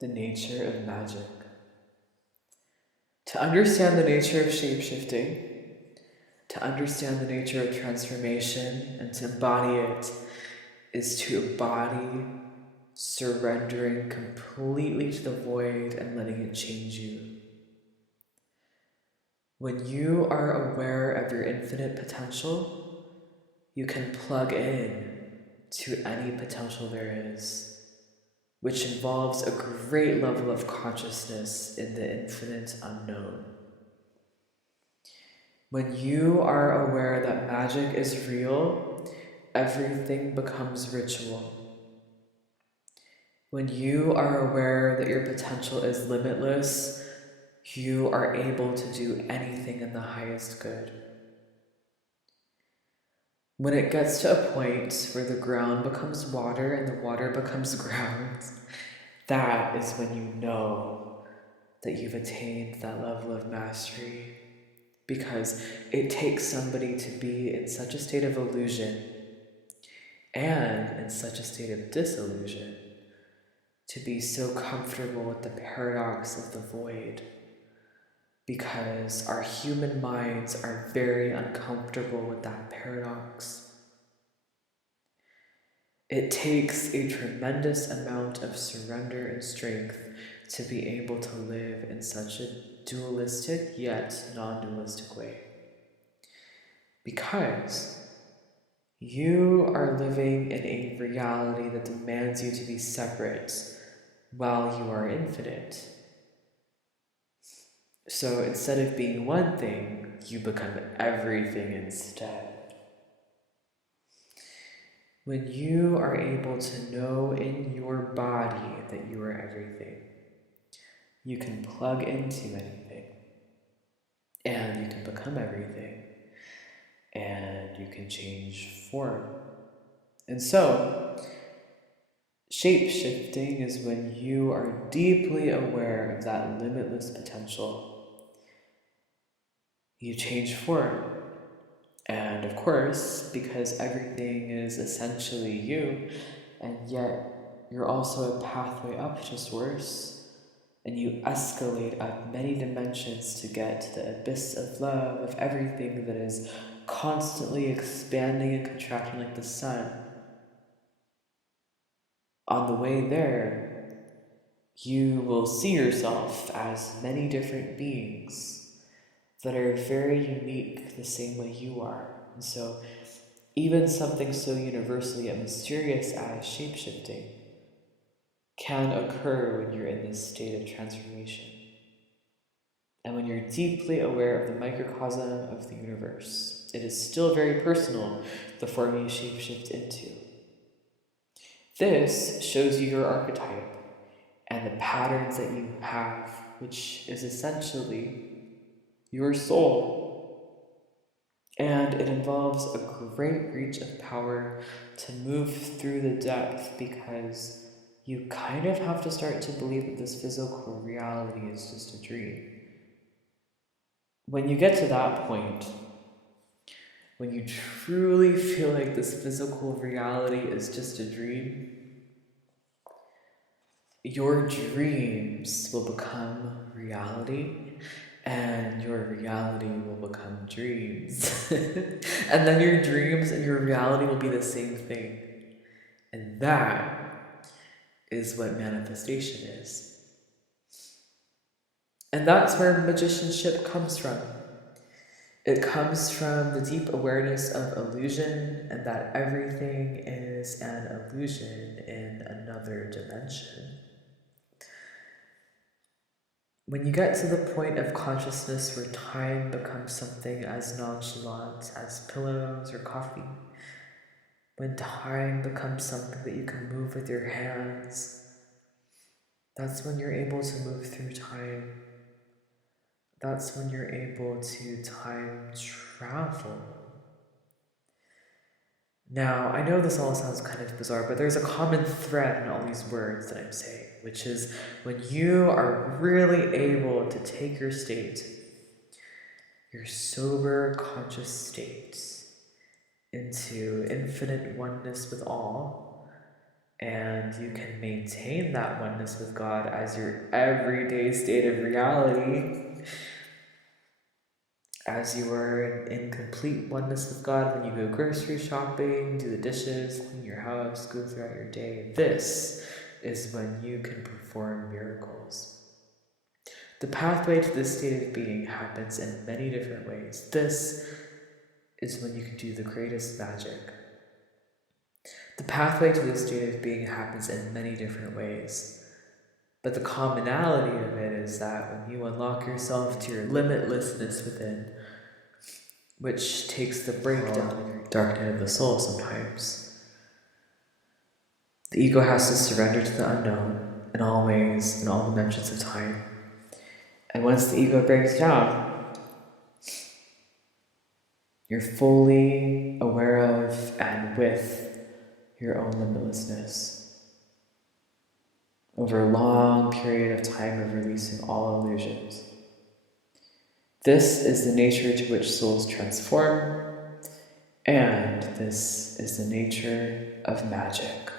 the nature of magic. To understand the nature of shapeshifting, to understand the nature of transformation, and to embody it is to embody surrendering completely to the void and letting it change you. When you are aware of your infinite potential, you can plug in to any potential there is, which involves a great level of consciousness in the infinite unknown. When you are aware that magic is real, everything becomes ritual. When you are aware that your potential is limitless, you are able to do anything in the highest good. When it gets to a point where the ground becomes water and the water becomes ground, that is when you know that you've attained that level of mastery. Because it takes somebody to be in such a state of illusion and in such a state of disillusion to be so comfortable with the paradox of the void. Because our human minds are very uncomfortable with that paradox. It takes a tremendous amount of surrender and strength to be able to live in such a dualistic yet non-dualistic way. Because you are living in a reality that demands you to be separate while you are infinite. So instead of being one thing, you become everything instead. When you are able to know in your body that you are everything, you can plug into anything, and you can become everything, and you can change form. And so, shape-shifting is when you are deeply aware of that limitless potential. You change form. And of course, because everything is essentially you, and yet you're also a pathway up, just worse, and you escalate up many dimensions to get to the abyss of love, of everything that is constantly expanding and contracting like the sun. On the way there, you will see yourself as many different beings that are very unique the same way you are. And so even something so universal yet mysterious as shapeshifting can occur when you're in this state of transformation. And when you're deeply aware of the microcosm of the universe, it is still very personal, the form you shapeshift into. This shows you your archetype and the patterns that you have, which is essentially your soul. And it involves a great reach of power to move through the depth, because you kind of have to start to believe that this physical reality is just a dream. When you get to that point, when you truly feel like this physical reality is just a dream, your dreams will become reality, and your reality will become dreams. And then your dreams and your reality will be the same thing. And that is what manifestation is. And that's where magicianship comes from. It comes from the deep awareness of illusion, and that everything is an illusion in another dimension. When you get to the point of consciousness where time becomes something as nonchalant as pillows or coffee, when time becomes something that you can move with your hands, that's when you're able to move through time. That's when you're able to time travel. Now, I know this all sounds kind of bizarre, but there's a common thread in all these words that I'm saying, which is when you are really able to take your state, your sober, conscious state, into infinite oneness with all, And you can maintain that oneness with God as your everyday state of reality, as you are in complete oneness with God when you go grocery shopping, do the dishes, clean your house, go throughout your day. This is when you can perform miracles. The pathway to this state of being happens in many different ways. This is when you can do the greatest magic. The pathway to this state of being happens in many different ways. But the commonality of it is that when you unlock yourself to your limitlessness within, which takes the breakdown of your dark night of the soul sometimes, the ego has to surrender to the unknown in all ways, in all dimensions of time. And once the ego breaks down, you're fully aware of and with your own limitlessness over a long period of time of releasing all illusions. This is the nature to which souls transform, and this is the nature of magic.